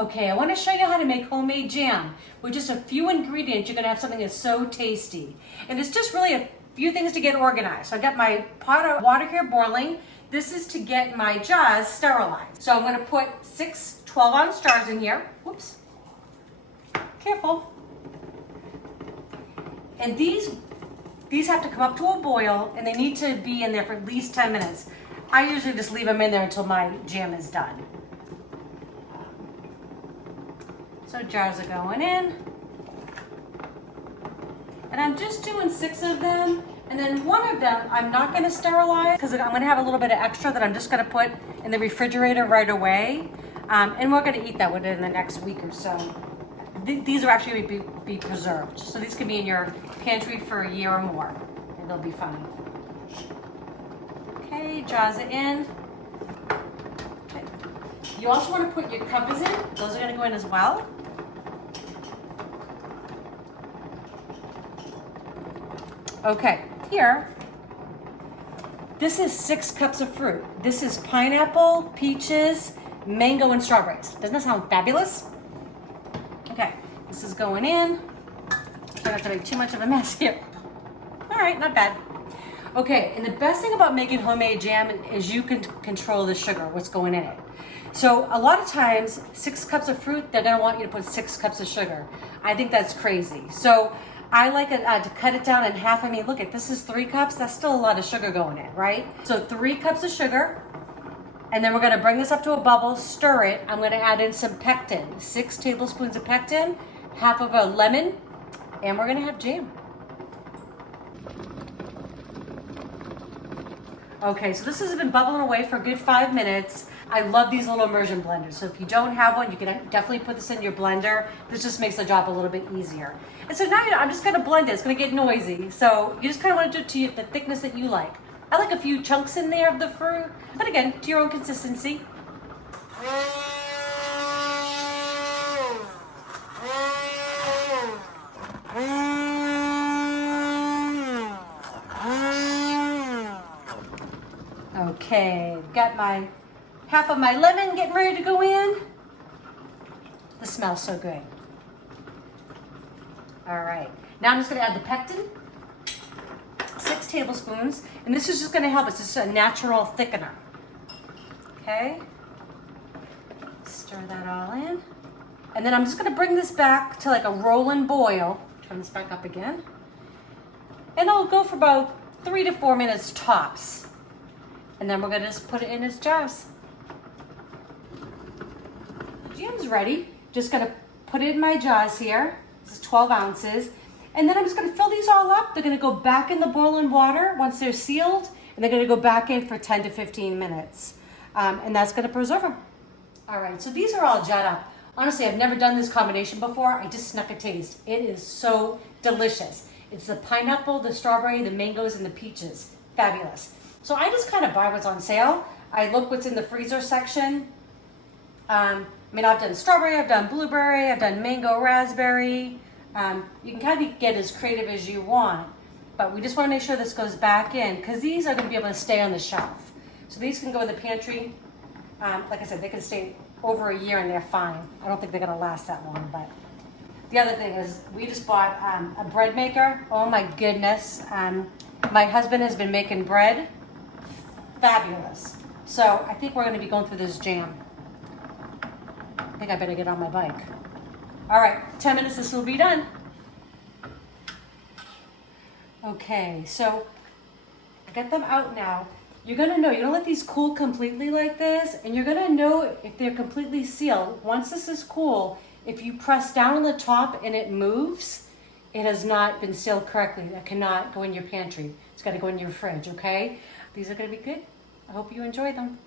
Okay, I want to show you how to make homemade jam. With just a few ingredients, you're going to have something that's so tasty. And it's just really a few things to get organized. So I got my pot of water here boiling. This is to get my jars sterilized. So I'm going to put 6 12-ounce jars in here. Whoops. Careful. And these have to come up to a boil, and they need to be in there for at least 10 minutes. I usually just leave them in there until my jam is done. So jars are going in. And I'm just doing 6 of them. And then one of them I'm not going to sterilize because I'm going to have a little bit of extra that I'm just going to put in the refrigerator right away. And we're going to eat that within the next week or so. These are actually going to be preserved. So these can be in your pantry for a year or more. And they'll be fine. Okay, jars are in. Okay. You also want to put your covers in. Those are going to go in as well. Okay, here, this is 6 cups of fruit. This is pineapple, peaches, mango, and strawberries. Doesn't that sound fabulous? Okay, this is going in. Try not to make too much of a mess here. All right, not bad. Okay, and the best thing about making homemade jam is you can control the sugar, what's going in it. So a lot of times, 6 cups of fruit, they're gonna want you to put 6 cups of sugar. I think that's crazy. So I like it to cut it down in half. I mean, look at this is 3 cups. That's still a lot of sugar going in, right? So 3 cups of sugar, and then we're gonna bring this up to a bubble, stir it. I'm gonna add in some pectin, 6 tablespoons of pectin, half of a lemon, and we're gonna have jam. Okay, so this has been bubbling away for a good 5 minutes. I love these little immersion blenders. So if you don't have one, you can definitely put this in your blender. This just makes the job a little bit easier. And so now I'm just gonna blend it. It's gonna get noisy. So you just kind of want to do it to the thickness that you like. I like a few chunks in there of the fruit, but again, to your own consistency. Okay, got my half of my lemon getting ready to go in. This smells so good. All right, now I'm just gonna add the pectin, 6 tablespoons, and this is just gonna help us. It's a natural thickener. Okay, stir that all in. And then I'm just gonna bring this back to like a rolling boil. Turn this back up again. And I'll go for about 3 to 4 minutes tops. And then we're gonna just put it in its jars. The jam's ready. Just gonna put it in my jars here. This is 12 ounces. And then I'm just gonna fill these all up. They're gonna go back in the boiling water once they're sealed, and they're gonna go back in for 10 to 15 minutes. And that's gonna preserve them. All right, so these are all jarred up. Honestly, I've never done this combination before. I just snuck a taste. It is so delicious. It's the pineapple, the strawberry, the mangoes, and the peaches. Fabulous. So I just kind of buy what's on sale. I look what's in the freezer section. I mean, I've done strawberry, I've done blueberry, I've done mango, raspberry. You can kind of get as creative as you want, but we just want to make sure this goes back in because these are going to be able to stay on the shelf. So these can go in the pantry. Like I said, they can stay over a year and they're fine. I don't think they're going to last that long, but the other thing is we just bought a bread maker. Oh my goodness. My husband has been making bread. Fabulous. So I think we're going to be going through this jam. I think I better get on my bike. All right, 10 minutes, this will be done. Okay, so I got them out now. You're gonna know, you don't let these cool completely like this, and you're gonna know if they're completely sealed. Once this is cool, if you press down on the top and it moves, it has not been sealed correctly. That cannot go in your pantry. It's gotta go in your fridge, okay? These are gonna be good. I hope you enjoy them.